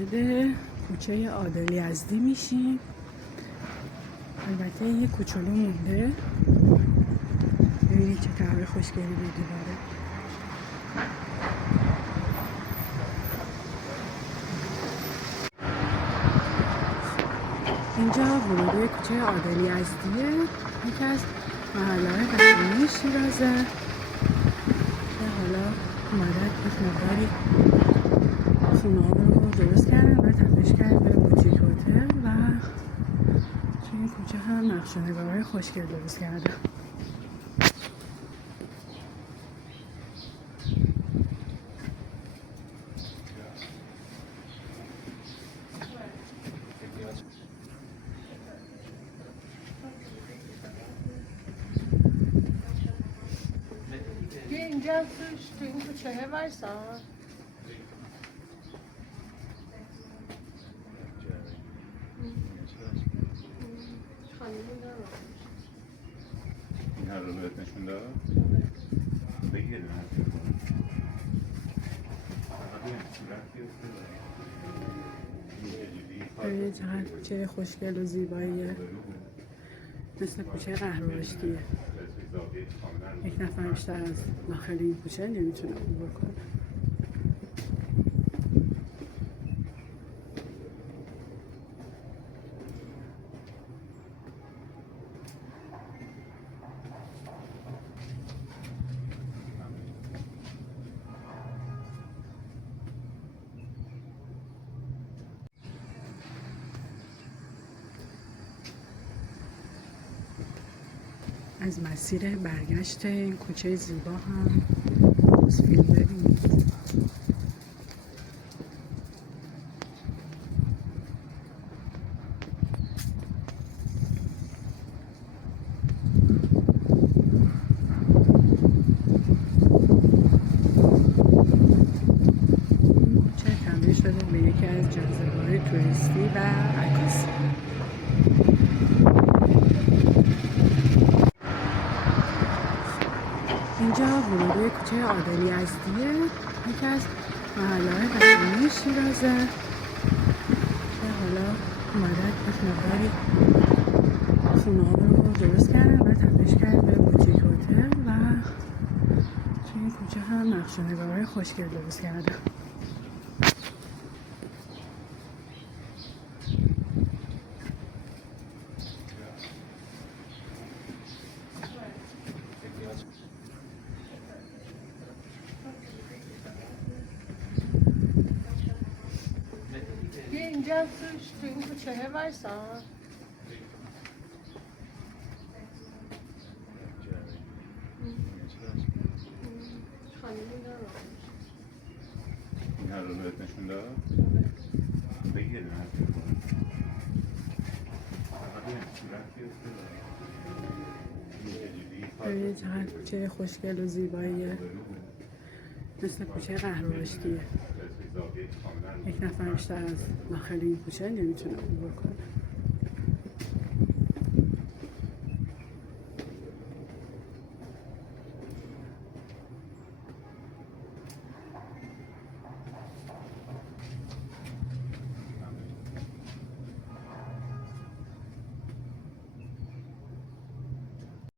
وارد کوچه عادل یزدی میشیم. البته یه کوچولو مونده. ببینید چه قهوه خوشگلی به دیواره. اینجا ورود کوچه عادل یزدیه، یکی از محله‌های قدیمی شیرازه که حالا اومدن یک مقداری خونه‌ها رو درست کردن و تبدیلش کردن به بوتیک هتل و توی این کوچه هم نقشه‌نگارهای خوشگل درست کردن. اینجا توی این کوچه وایسا. این هر رو بهت نشون داد؟ بگیر ببینید چقدر کوچه خوشگل و زیباییه، مثل کوچه قهرباشتیه. یک نفر بیشتر از داخل این کوچه نمیتونه عبور کنه. از مسیر برگشت این کوچه زیبا هم از فیلم ببینید. کوچه تبدیل شده به یکی از جاذبه‌های توریستی و عکاسی. اینجا ورود کوچه عادل یزدیه، یکی از محله‌های قدیمی شیرازه که حالا اومدن یک مقداری خونه‌ها رو درست کردن و تبدیلش کردن به بوتیک هتل و توی این کوچه هم نقشه‌نگارهای خوشگل درست کردن. اینجا توی این کوچه وایسا. این هر رو بهت نشون داد؟ بگیر ببینید چقدر کوچه خوشگل و زیباییه، مثل کوچه قهرباشتیه. یک نفر بیشتر از داخل این کوچه نمیتونه عبور کنه.